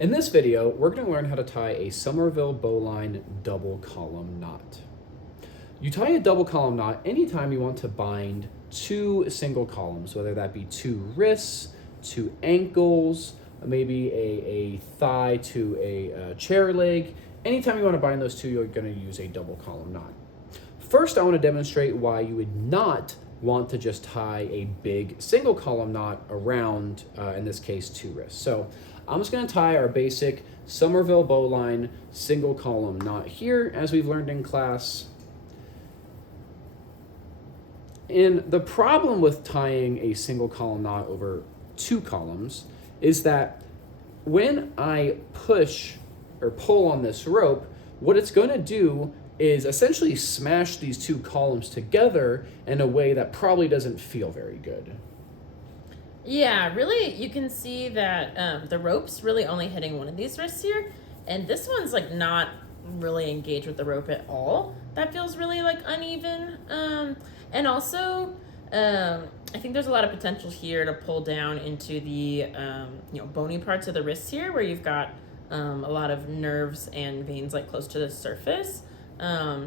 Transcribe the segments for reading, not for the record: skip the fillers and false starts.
In this video, we're going to learn how to tie a Somerville Bowline Double Column knot. You tie a double column knot anytime you want to bind two single columns, whether that be two wrists, two ankles, maybe a thigh to a chair leg. Anytime you want to bind those two, you're going to use a double column knot. First, I want to demonstrate why you would not want to just tie a big single column knot around, in this case, two wrists. So I'm just going to tie our basic Somerville Bowline single column knot here, as we've learned in class. And the problem with tying a single column knot over two columns is that when I push or pull on this rope, what it's going to do is essentially smash these two columns together in a way that probably doesn't feel very good. Yeah, really, you can see that the rope's really only hitting one of these wrists here, and this one's like not really engaged with the rope at all. That feels really like uneven. And also, I think there's a lot of potential here to pull down into the bony parts of the wrists here, where you've got a lot of nerves and veins like close to the surface.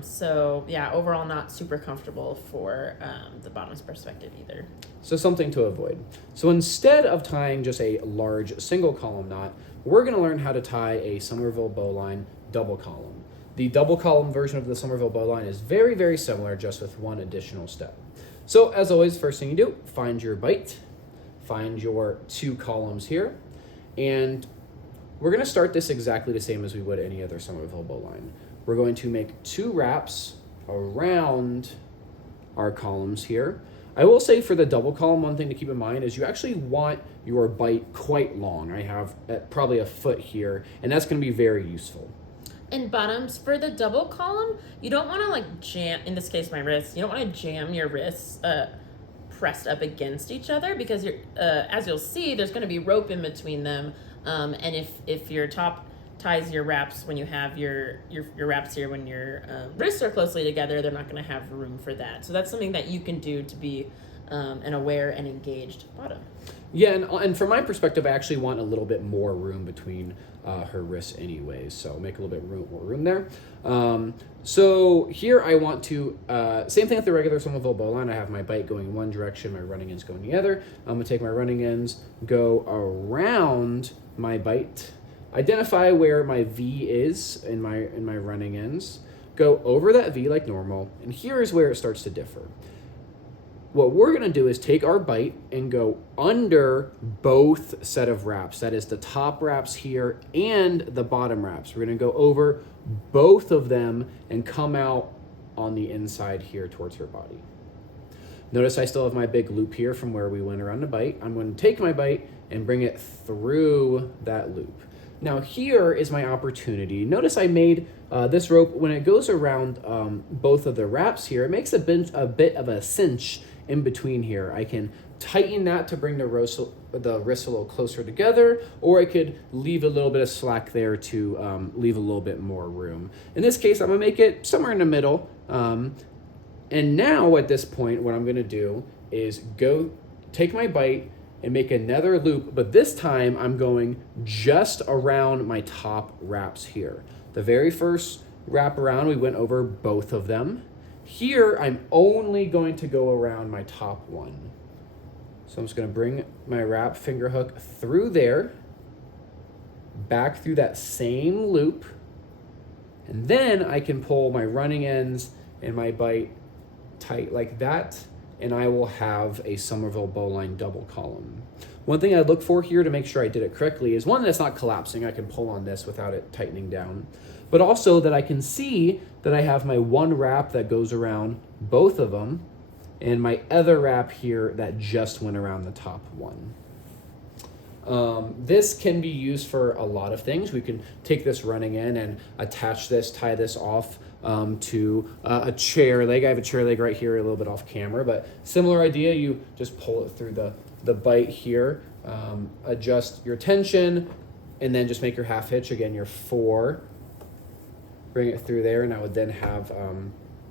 So yeah, overall not super comfortable for the bottom's perspective either. So something to avoid. So instead of tying just a large single column knot, we're going to learn how to tie a Somerville Bowline double column. The double column version of the Somerville Bowline is very, very similar, just with one additional step. So as always, first thing you do, find your bite, find your two columns here, and we're going to start this exactly the same as we would any other Somerville Bowline. We're going to make two wraps around our columns here. I will say for the double column, one thing to keep in mind is you actually want your bite quite long. I have probably a foot here, and that's going to be very useful. And bottoms, for the double column, you don't want to like jam, in this case my wrists, you don't want to jam your wrists pressed up against each other, because you're, as you'll see, there's going to be rope in between them. And if your top ties your wraps when you have your wraps here, when your wrists are closely together, they're not going to have room for that. So that's something that you can do to be an aware and engaged bottom. Yeah, and from my perspective, I actually want a little bit more room between her wrists anyways, so make a little bit more room there. So here I want to, same thing with the regular Somerville Bowline. I have my bite going in one direction, my running ends going the other. I'm going to take my running ends, go around my bite, identify where my V is in my running ends, go over that V like normal, and here is where it starts to differ. What we're going to do is take our bite and go under both set of wraps. That is the top wraps here and the bottom wraps. We're going to go over both of them and come out on the inside here towards her body. Notice I still have my big loop here from where we went around the bite. I'm going to take my bite and bring it through that loop. Now here is my opportunity. Notice I made this rope, when it goes around both of the wraps here, it makes a bit of a cinch in between here. I can tighten that to bring the wrists a little closer together, or I could leave a little bit of slack there to leave a little bit more room. In this case, I'm gonna make it somewhere in the middle. And now at this point, what I'm gonna do is go take my bite and make another loop, but this time I'm going just around my top wraps here. The very first wrap around, we went over both of them. Here, I'm only going to go around my top one. So I'm just gonna bring my wrap finger hook through there, back through that same loop, and then I can pull my running ends and my bite tight like that, and I will have a Somerville Bowline double column. One thing I look for here to make sure I did it correctly is one, that's not collapsing. I can pull on this without it tightening down, but also that I can see that I have my one wrap that goes around both of them and my other wrap here that just went around the top one. This can be used for a lot of things. We can take this running in and attach this, tie this off to a chair leg. I have a chair leg right here, a little bit off camera, but similar idea. You just pull it through the bite here, adjust your tension, and then just make your half hitch. Again, your 4, bring it through there, and I would then have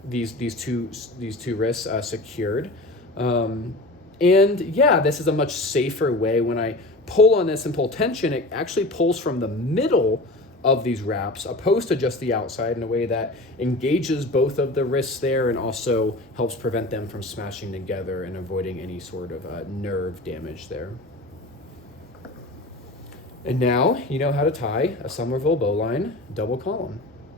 these two wrists secured. And yeah, this is a much safer way when I pull on this and pull tension, it actually pulls from the middle of these wraps opposed to just the outside in a way that engages both of the wrists there and also helps prevent them from smashing together and avoiding any sort of nerve damage there. And now you know how to tie a Somerville Bowline double column.